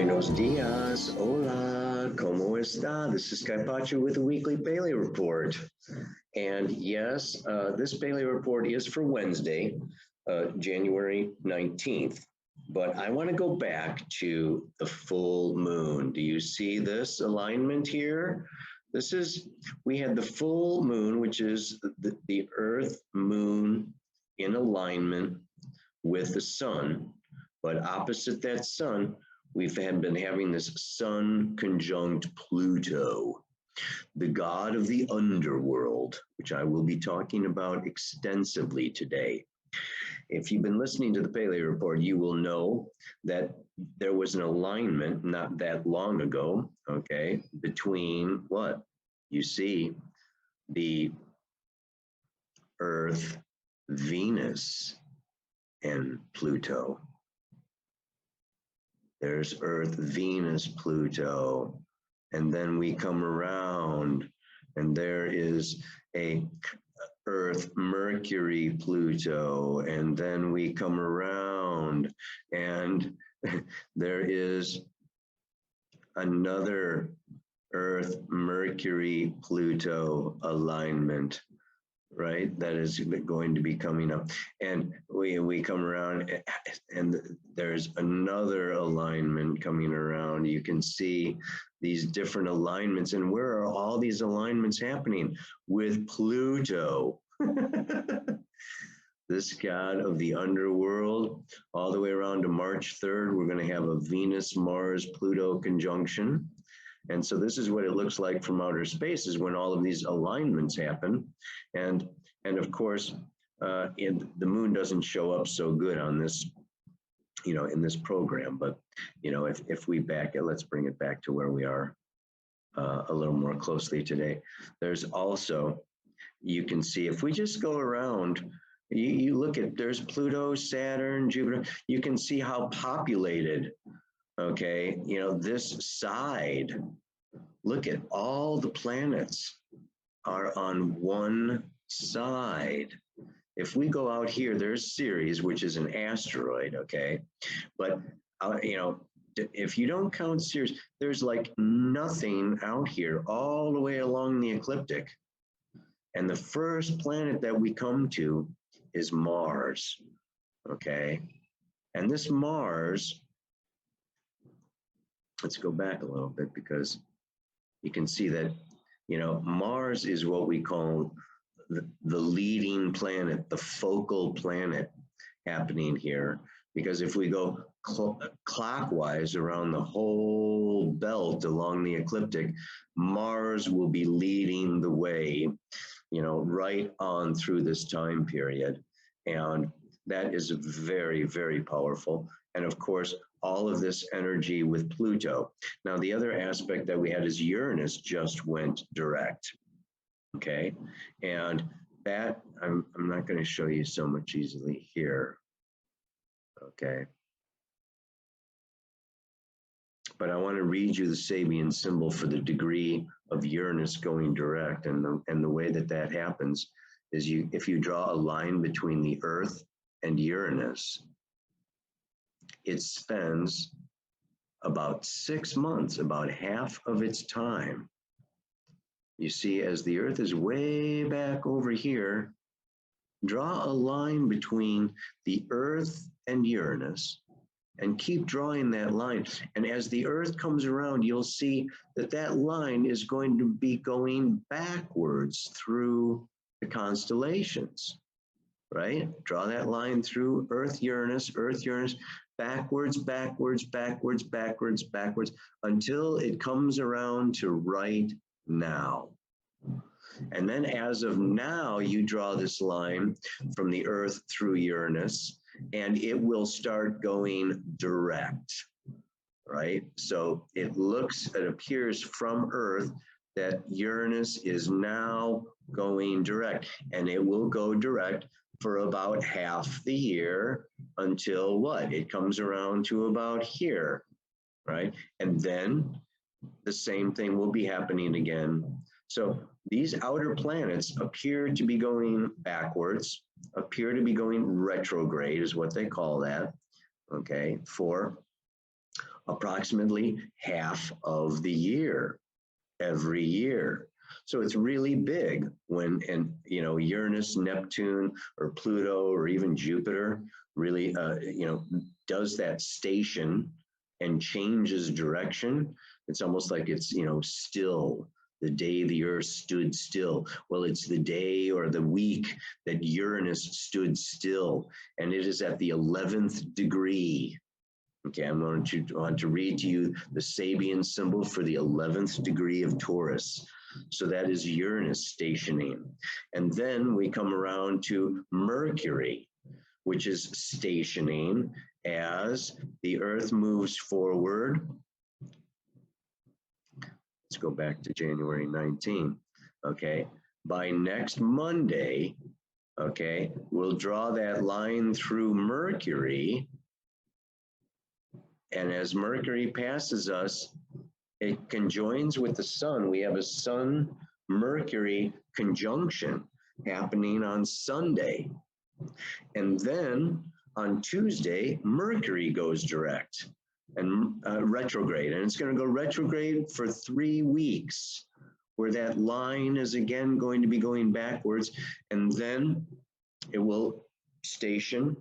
Buenos dias, hola, ¿cómo está? This is Skypacho with a weekly Pele report. And yes, this Pele report is for Wednesday, January 19th. But I want to go back to the full moon. Do you see this alignment here? We had the full moon, which is the Earth moon in alignment with the sun. But opposite that sun, we've been having this sun conjunct Pluto, the god of the underworld, which I will be talking about extensively today. If you've been listening to the Pele report, you will know that there was an alignment not that long ago, okay, between what? You see, the Earth, Venus, and Pluto. There's Earth, Venus, Pluto, and then we come around and there is a Earth, Mercury, Pluto, and then we come around and there is another Earth, Mercury, Pluto alignment, right? That is going to be coming up. And we come around and there's another alignment coming around. You can see these different alignments. And where are all these alignments happening? With Pluto. This god of the underworld, all the way around to March 3rd, we're going to have a Venus-Mars-Pluto conjunction. And so this is what it looks like from outer space, is when all of these alignments happen. And of course, the moon doesn't show up so good on this, in this program. But, if we back it, let's bring it back to where we are a little more closely today. There's also, you can see, if we just go around, you look at, there's Pluto, Saturn, Jupiter, you can see how populated, okay, this side, look at all the planets are on one side. If we go out here, there's Ceres, which is an asteroid, okay? But, if you don't count Ceres, there's like nothing out here all the way along the ecliptic. And the first planet that we come to is Mars, okay? And this Mars, let's go back a little bit because you can see that, Mars is what we call the leading planet, the focal planet happening here. Because if we go clockwise around the whole belt along the ecliptic, Mars will be leading the way, right on through this time period. And that is very, very powerful. And of course, all of this energy with Pluto. Now, the other aspect that we had is Uranus just went direct, okay? And that, I'm not going to show you so much easily here, okay? But I want to read you the Sabian symbol for the degree of Uranus going direct. And the way that happens is if you draw a line between the Earth and Uranus, it spends about 6 months, about half of its time. You see, as the Earth is way back over here, draw a line between the Earth and Uranus and keep drawing that line. And as the Earth comes around, you'll see that line is going to be going backwards through the constellations, right? Draw that line through Earth, Uranus, backwards, backwards, backwards, backwards, backwards, until it comes around to right now. And then as of now, you draw this line from the Earth through Uranus, and it will start going direct, right? So it appears from Earth that Uranus is now going direct, and it will go direct for about half the year until what? It comes around to about here, right? And then the same thing will be happening again. So these outer planets appear to be going backwards, appear to be going retrograde is what they call that, okay, for approximately half of the year every year. So it's really big when, and Uranus, Neptune, or Pluto, or even Jupiter really, does that station and changes direction. It's almost like it's, still. The day the earth stood still. Well, it's the day or the week that Uranus stood still, and it is at the 11th degree. Okay, I'm going to read to you the Sabian symbol for the 11th degree of Taurus. So that is Uranus stationing. And then we come around to Mercury, which is stationing as the Earth moves forward. Let's go back to January 19. Okay, by next Monday, okay, we'll draw that line through Mercury. And as Mercury passes us, it conjoins with the sun. We have a Sun-Mercury conjunction happening on Sunday. And then on Tuesday, Mercury goes direct and retrograde. And it's going to go retrograde for 3 weeks, where that line is again going to be going backwards. And then it will station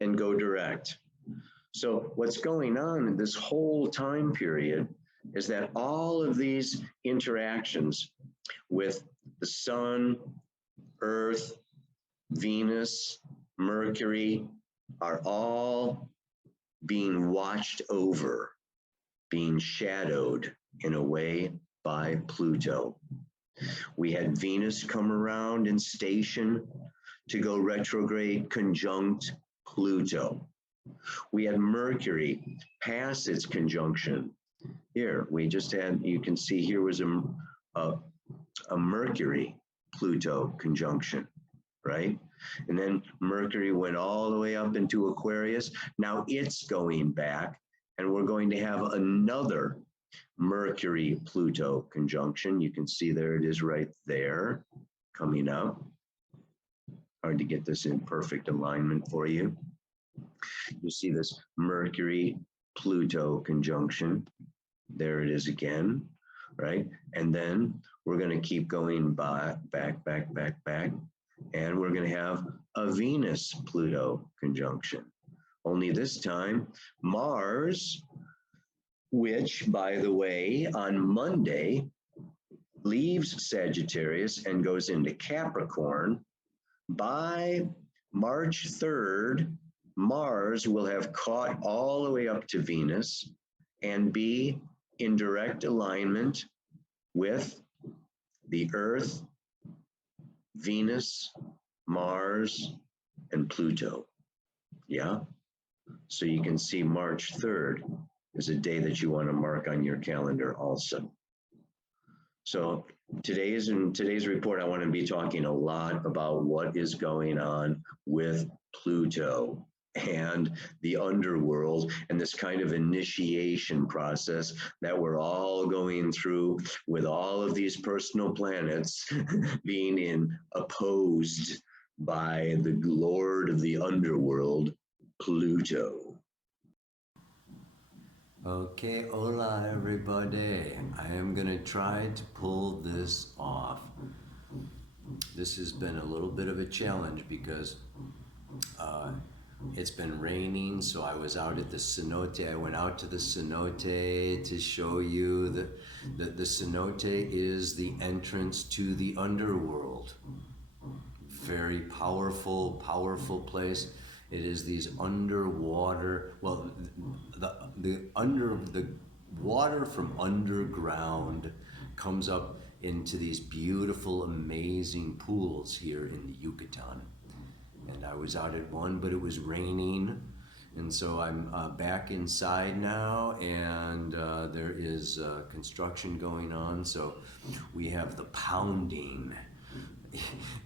and go direct. So what's going on in this whole time period is that all of these interactions with the sun, Earth, Venus, Mercury are all being watched over, being shadowed in a way by Pluto. We had Venus come around and station to go retrograde conjunct Pluto. We had Mercury pass its conjunction. Here, we just had, you can see here was a Mercury-Pluto conjunction, right? And then Mercury went all the way up into Aquarius. Now it's going back, and we're going to have another Mercury-Pluto conjunction. You can see there it is right there coming up. Hard to get this in perfect alignment for you. You see this Mercury-Pluto conjunction. There it is again, right? And then we're going to keep going back, and we're going to have a Venus-Pluto conjunction. Only this time, Mars, which, by the way, on Monday, leaves Sagittarius and goes into Capricorn. By March 3rd, Mars will have caught all the way up to Venus and be in direct alignment with the Earth, Venus, Mars, and Pluto. Yeah? So you can see March 3rd is a day that you want to mark on your calendar also. So in today's report, I want to be talking a lot about what is going on with Pluto and the underworld and this kind of initiation process that we're all going through with all of these personal planets being opposed by the Lord of the underworld, Pluto. Okay, hola everybody. I am gonna try to pull this off. This has been a little bit of a challenge because it's been raining, so I was out at the cenote. I went out to the cenote to show you that the cenote is the entrance to the underworld. Very powerful, powerful place. It is these underwater, well, the water from underground comes up into these beautiful, amazing pools here in the Yucatan. And I was out at one, but it was raining. And so I'm back inside now, and there is construction going on. So we have the pounding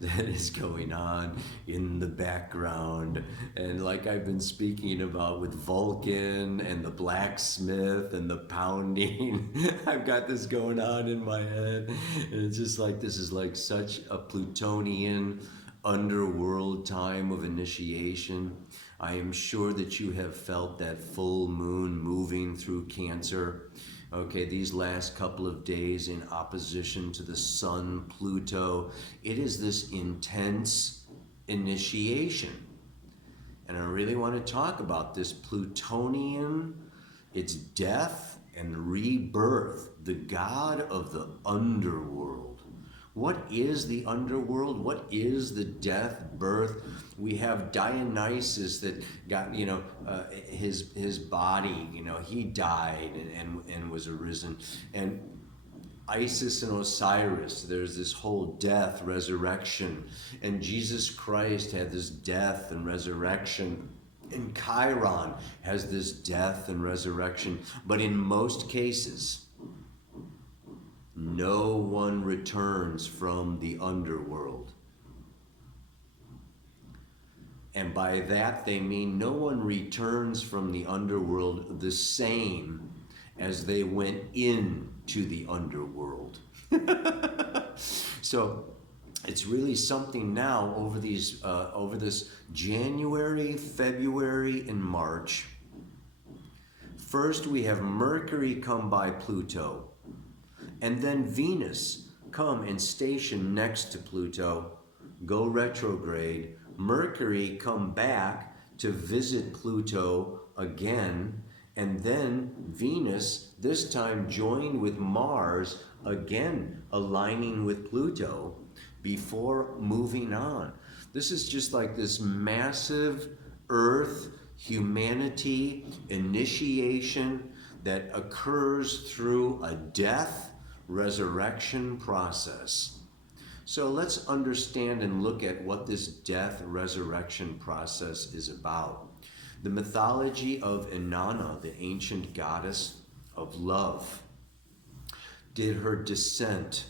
that is going on in the background. And like I've been speaking about with Vulcan and the blacksmith and the pounding, I've got this going on in my head. And it's just like, this is like such a Plutonian underworld time of initiation. I am sure that you have felt that full moon moving through Cancer. Okay, these last couple of days in opposition to the sun, Pluto, it is this intense initiation. And I really want to talk about this Plutonian, its death and rebirth, the god of the underworld. What is the underworld? What is the death, birth? We have Dionysus that got, his body, he died and was arisen. And Isis and Osiris, there's this whole death, resurrection. And Jesus Christ had this death and resurrection. And Chiron has this death and resurrection. But in most cases, no one returns from the underworld. And by that they mean no one returns from the underworld the same as they went into the underworld. So it's really something now over this January, February, and March. First we have Mercury come by Pluto, and then Venus come and station next to Pluto, go retrograde. Mercury come back to visit Pluto again, and then Venus, this time joined with Mars, again aligning with Pluto before moving on. This is just like this massive Earth, humanity, initiation that occurs through a death, resurrection process. So let's understand and look at what this death, resurrection process is about. The mythology of Inanna, the ancient goddess of love, did her descent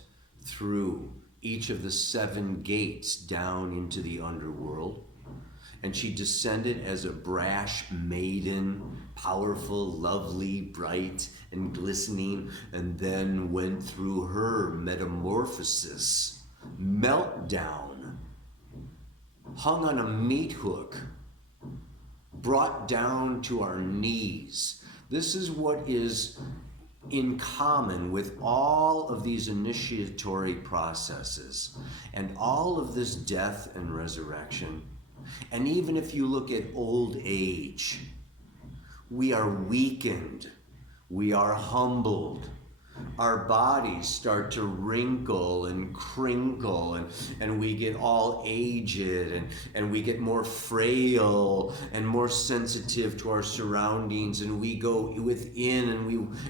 through each of the 7 gates down into the underworld. And she descended as a brash maiden, powerful, lovely, bright, and glistening, and then went through her metamorphosis, meltdown, hung on a meat hook, brought down to our knees. This is what is in common with all of these initiatory processes and all of this death and resurrection. And even if you look at old age, we are weakened, we are humbled, our bodies start to wrinkle and crinkle, and we get all aged, and we get more frail and more sensitive to our surroundings, and we go within,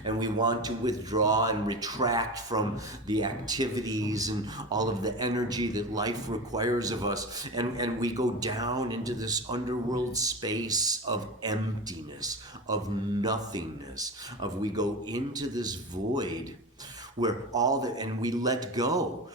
and we want to withdraw and retract from the activities and all of the energy that life requires of us, and we go down into this underworld space of emptiness, of nothingness, we go into this void where and we let go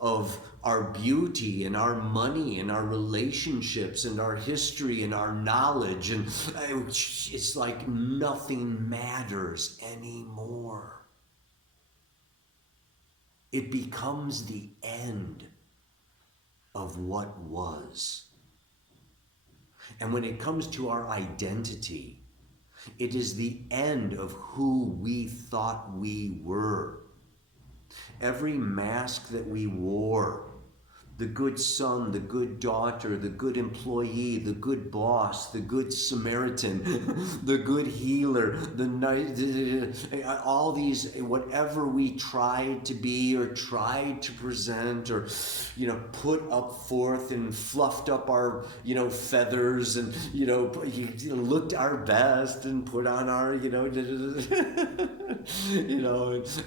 of our beauty and our money and our relationships and our history and our knowledge, and it's like nothing matters anymore. It becomes the end of what was. And when it comes to our identity, it is the end of who we thought we were. Every mask that we wore, the good son, the good daughter, the good employee, the good boss, the good Samaritan, the good healer, all these, whatever we tried to be or tried to present or, put up forth and fluffed up our, feathers and, looked our best and put on our, it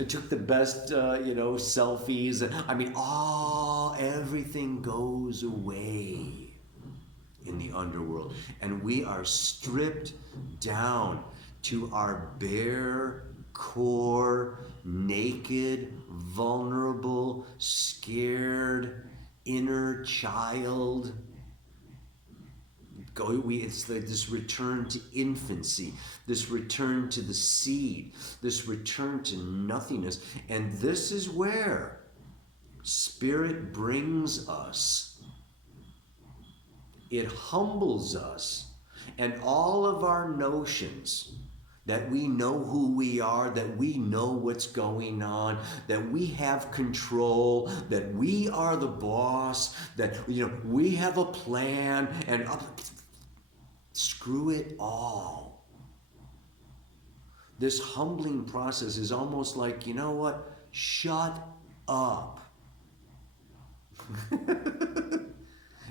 took the best, selfies. Everything goes away in the underworld, and we are stripped down to our bare core, naked, vulnerable, scared inner child. It's like this return to infancy, this return to the seed, this return to nothingness. And this is where Spirit brings us. It humbles us. And all of our notions that we know who we are, that we know what's going on, that we have control, that we are the boss, that we have a plan, and screw it all. This humbling process is almost like, you know what? Shut up.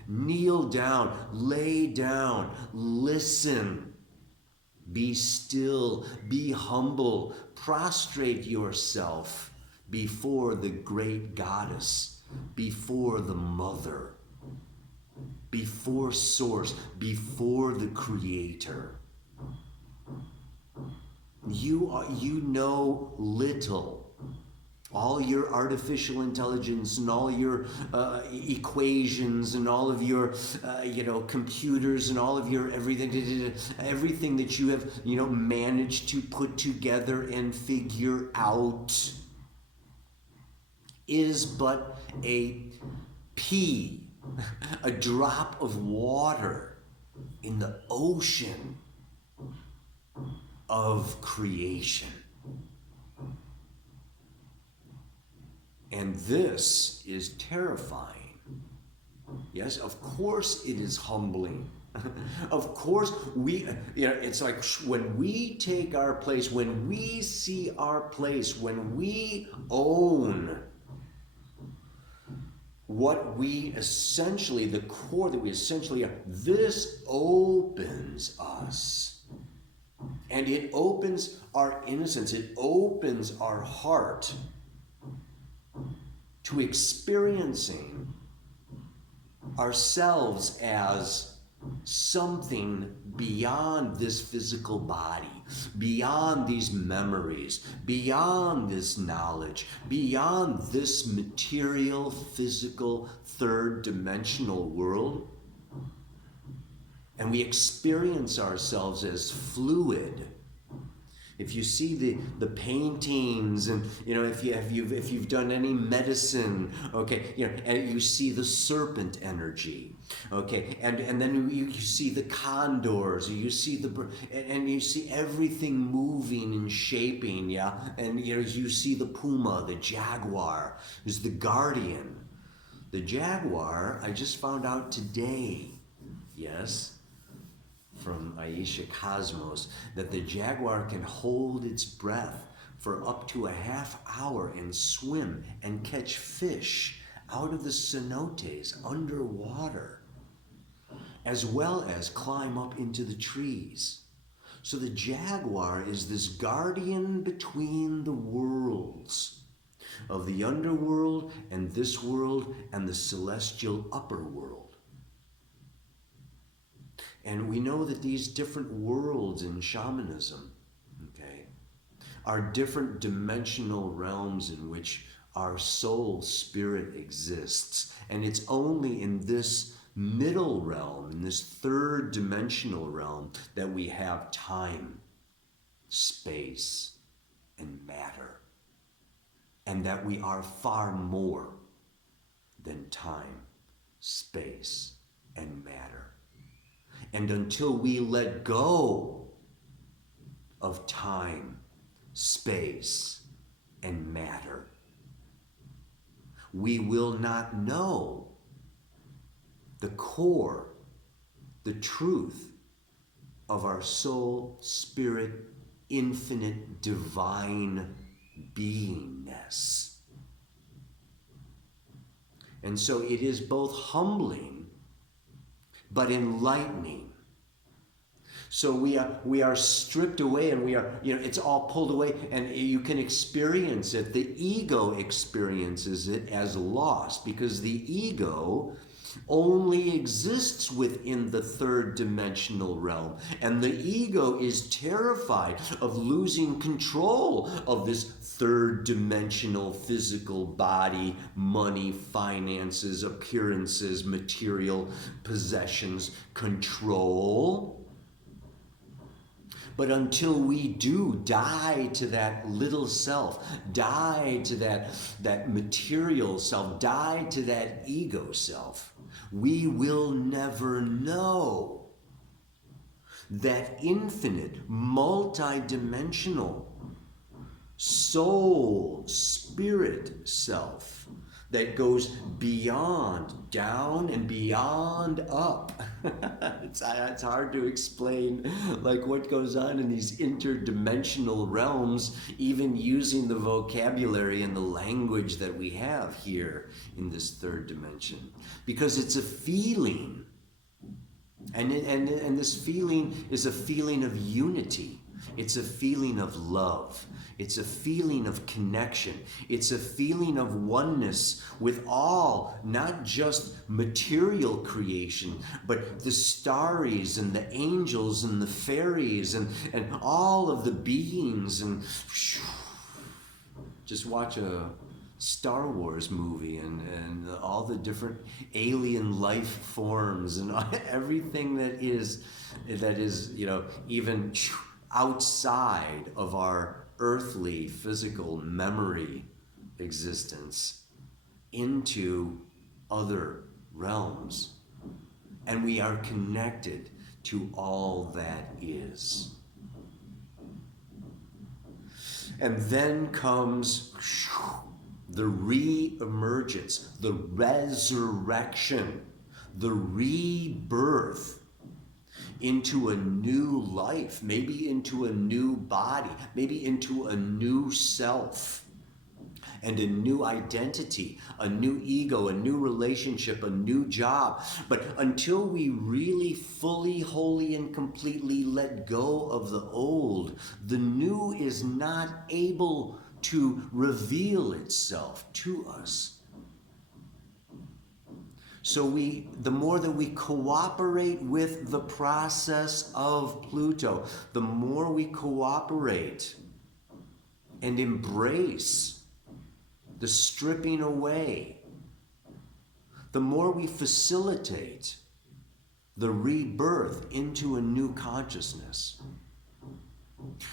Kneel down, lay down, listen. Be still, be humble, prostrate yourself before the great goddess, before the mother, before source, before the creator. You know little. All your artificial intelligence and all your equations and all of your computers and all of your everything that you have managed to put together and figure out is but a pea, a drop of water in the ocean of creation. And this is terrifying. Yes, of course it is humbling. Of course it's like when we take our place, when we see our place, when we own what we essentially, the core that we essentially are, this opens us. And it opens our innocence. It opens our heart to experiencing ourselves as something beyond this physical body, beyond these memories, beyond this knowledge, beyond this material, physical, third-dimensional world. And we experience ourselves as fluid. If you see the paintings, and if you've done any medicine, okay, and you see the serpent energy, okay, and then you see the condors, you see and you see everything moving and shaping, yeah, and you see the puma, the jaguar, who's the guardian. The jaguar, I just found out today, yes, from Aisha Cosmos, that the jaguar can hold its breath for up to a half hour and swim and catch fish out of the cenotes underwater, as well as climb up into the trees. So the jaguar is this guardian between the worlds of the underworld and this world and the celestial upper world. And we know that these different worlds in shamanism, okay, are different dimensional realms in which our soul spirit exists. And it's only in this middle realm, in this third dimensional realm, that we have time, space, and matter. And that we are far more than time, space, and matter. And until we let go of time, space, and matter, we will not know the core, the truth of our soul, spirit, infinite, divine beingness. And so it is both humbling but enlightening. So we are stripped away, and we are, it's all pulled away, and you can experience it. The ego experiences it as lost, because the ego only exists within the third dimensional realm. And the ego is terrified of losing control of this third dimensional physical body, money, finances, appearances, material possessions, control. But until we do die to that little self, die to that material self, die to that ego self, we will never know that infinite, multi-dimensional soul, spirit self that goes beyond down and beyond up. It's hard to explain like what goes on in these interdimensional realms, even using the vocabulary and the language that we have here in this third dimension, because it's a feeling. And this feeling is a feeling of unity. It's a feeling of love. It's a feeling of connection. It's a feeling of oneness with all, not just material creation, but the starries and the angels and the fairies and all of the beings. And just watch a Star Wars movie and all the different alien life forms and everything that is, even outside of our earthly physical memory existence into other realms. And we are connected to all that is. And then comes the re-emergence, the resurrection, the rebirth into a new life, maybe into a new body, maybe into a new self, and a new identity, a new ego, a new relationship, a new job. But until we really fully, wholly, and completely let go of the old, the new is not able to reveal itself to us. So the more that we cooperate with the process of Pluto, the more we cooperate and embrace the stripping away, the more we facilitate the rebirth into a new consciousness.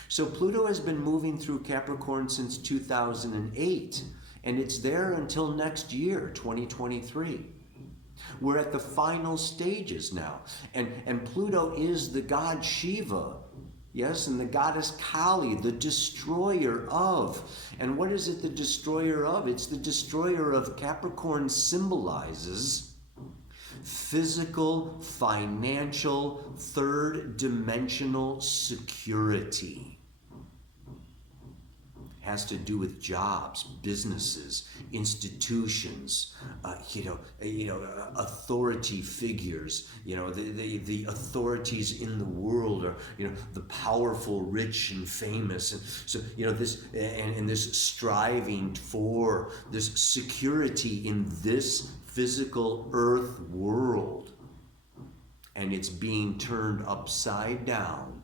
So Pluto has been moving through Capricorn since 2008, and it's there until next year, 2023. We're at the final stages now. And Pluto is the god Shiva, yes, and the goddess Kali, the destroyer of. And what is it the destroyer of? It's the destroyer of. Capricorn symbolizes physical, financial, third-dimensional security. Has to do with jobs, businesses, institutions, authority figures, the authorities in the world are, the powerful, rich, and famous. And so, this and this striving for this security in this physical earth world. And it's being turned upside down.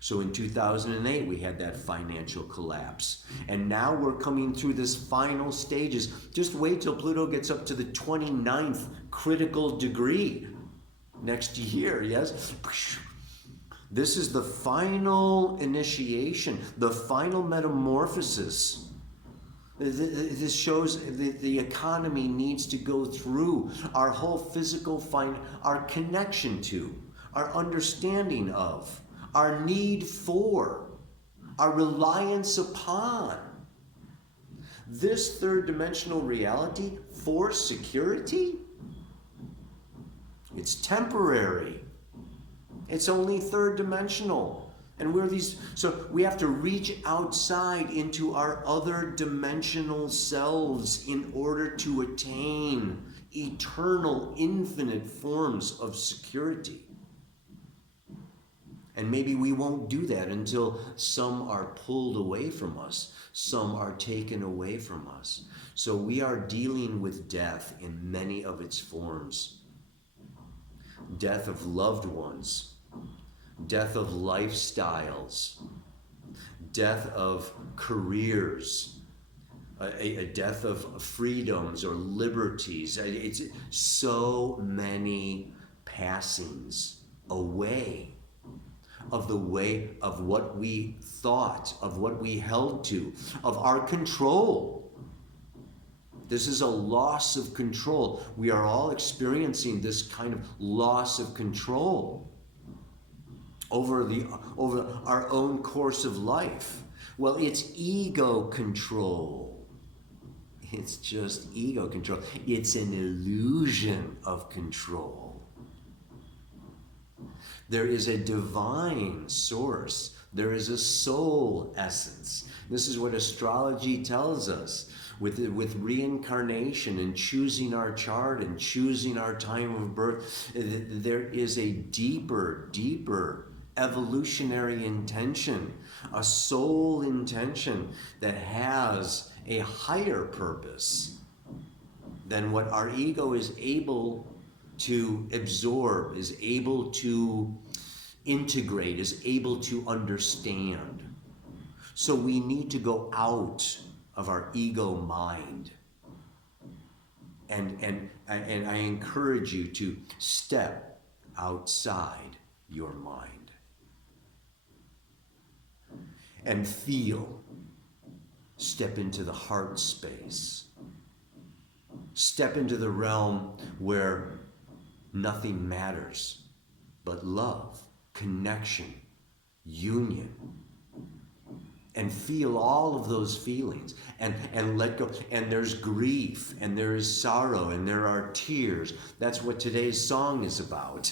So in 2008, we had that financial collapse. And now we're coming through this final stages. Just wait till Pluto gets up to the 29th critical degree next year, yes? This is the final initiation, the final metamorphosis. This shows that the economy needs to go through our whole physical, our connection to, our understanding of, our need for, our reliance upon. This third dimensional reality for security, it's temporary. It's only third dimensional. And so we have to reach outside into our other dimensional selves in order to attain eternal, infinite forms of security. And maybe we won't do that until some are pulled away from us, some are taken away from us. So we are dealing with death in many of its forms. Death of loved ones, death of lifestyles, death of careers, a death of freedoms or liberties. It's so many passings away of the way of what we thought, of what we held to, of our control. This is a loss of control. We are all experiencing this kind of loss of control over our own course of life. Well, it's ego control. It's just ego control. It's an illusion of control. There is a divine source. There is a soul essence. This is what astrology tells us. With reincarnation and choosing our chart and choosing our time of birth, there is a deeper evolutionary intention, a soul intention that has a higher purpose than what our ego is able to absorb, is able to integrate, is able to understand. So we need to go out of our ego mind. And I encourage you to step outside your mind and feel. Step into the heart space. Step into the realm where nothing matters but love, connection, union. And feel all of those feelings and let go. And there's grief and there is sorrow and there are tears. That's what today's song is about.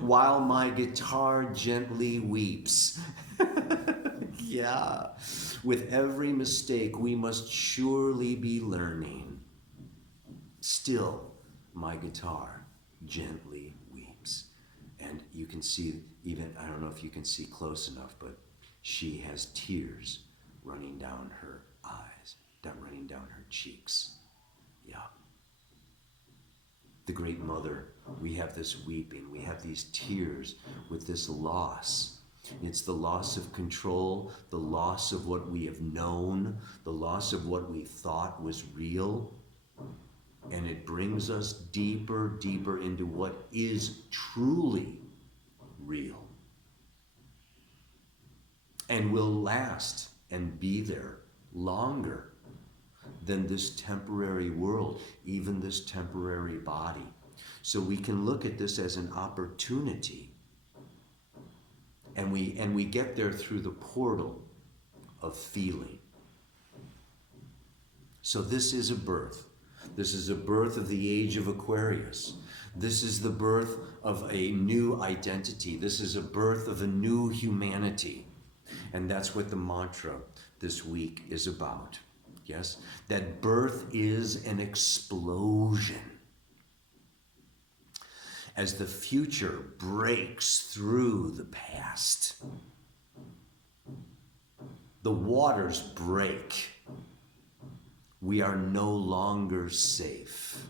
While my guitar gently weeps. Yeah. With every mistake we must surely be learning. Still, my guitar gently weeps. And you can see, even, I don't know if you can see close enough, but she has tears running down her eyes, running down her cheeks. Yeah. The Great Mother, we have this weeping, we have these tears with this loss. It's the loss of control, the loss of what we have known, the loss of what we thought was real. And it brings us deeper into what is truly real. And will last and be there longer than this temporary world, even this temporary body. So we can look at this as an opportunity. And we get there through the portal of feeling. So this is a birth. This is a birth of the age of Aquarius. This is the birth of a new identity. This is a birth of a new humanity. And that's what the mantra this week is about. Yes? That birth is an explosion. As the future breaks through the past, the waters break. We are no longer safe.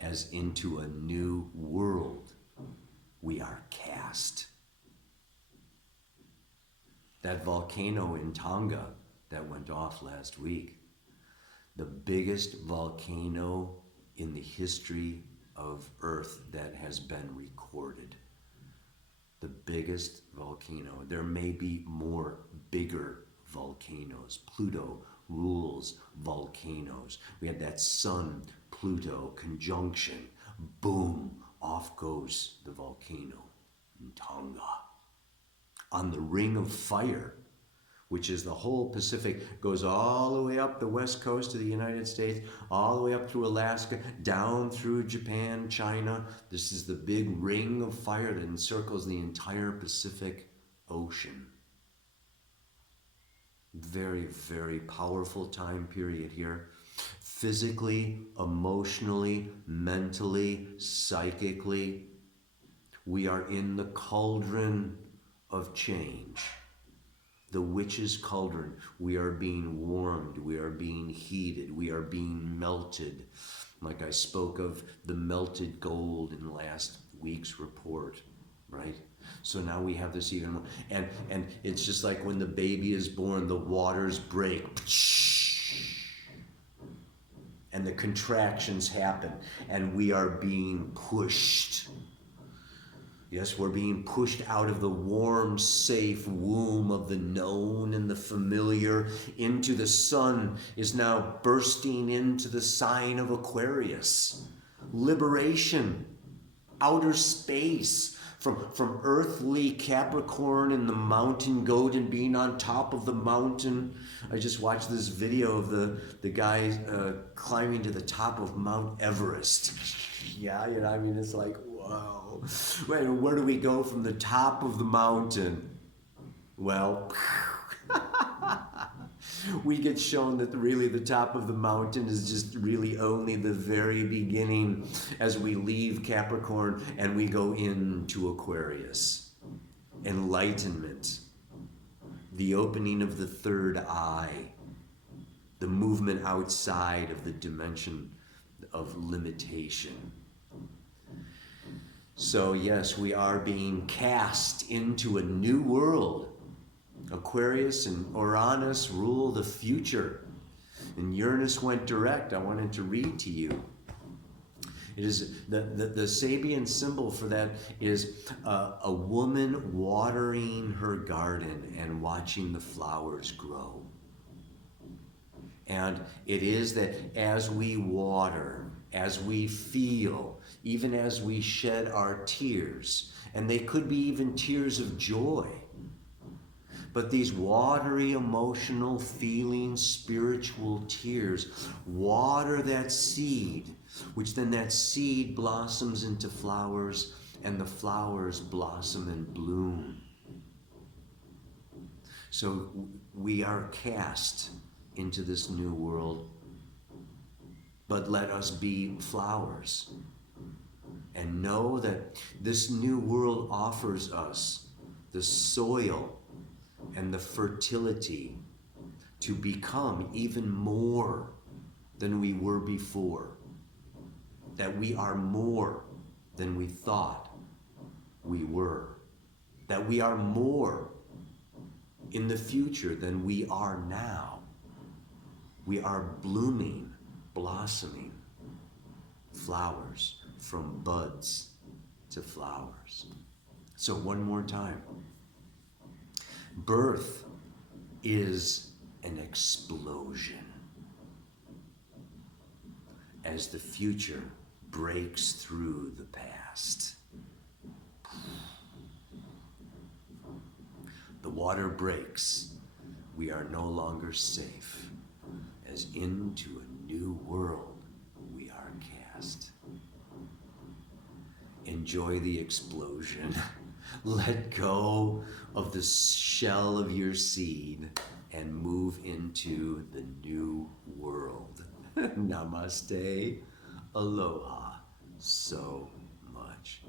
As into a new world, we are cast. That volcano in Tonga that went off last week, the biggest volcano in the history of Earth that has been recorded. The biggest volcano. There may be more bigger volcanoes. Pluto rules volcanoes. We had that Sun-Pluto conjunction. Boom, off goes the volcano in Tonga. On the Ring of Fire, which is the whole Pacific, goes all the way up the west coast of the United States, all the way up through Alaska, down through Japan, China. This is the big ring of fire that encircles the entire Pacific Ocean. Very, very powerful time period here. Physically, emotionally, mentally, psychically, we are in the cauldron of change. The witch's cauldron. We are being warmed. We are being heated. We are being melted. Like I spoke of the melted gold in last week's report, right? So now we have this even more. And it's just like when the baby is born, the waters break. And the contractions happen. And we are being pushed Yes, we're being pushed out of the warm, safe womb of the known and the familiar into the sun is now bursting into the sign of Aquarius. Liberation, outer space, from earthly Capricorn and the mountain goat and being on top of the mountain. I just watched this video of the guy climbing to the top of Mount Everest. Yeah, you know, I mean, it's like, wow. Wait, where do we go from the top of the mountain? Well, we get shown that really the top of the mountain is just really only the very beginning as we leave Capricorn and we go into Aquarius. Enlightenment, the opening of the third eye, the movement outside of the dimension of limitation. So yes, we are being cast into a new world. Aquarius and Uranus rule the future. And Uranus went direct. I wanted to read to you. It is the Sabian symbol for that is a woman watering her garden and watching the flowers grow. And it is that as we water, as we feel, even as we shed our tears, and they could be even tears of joy, but these watery, emotional, feeling, spiritual tears water that seed, which then that seed blossoms into flowers, and the flowers blossom and bloom. So we are cast into this new world, but let us be flowers and know that this new world offers us the soil and the fertility to become even more than we were before. That we are more than we thought we were. That we are more in the future than we are now. We are blooming, blossoming flowers from buds to flowers. So one more time. Birth is an explosion as the future breaks through the past. The water breaks. We are no longer safe, as into a new world we are cast. Enjoy the explosion. Let go of the shell of your seed and move into the new world. Namaste. Aloha so much.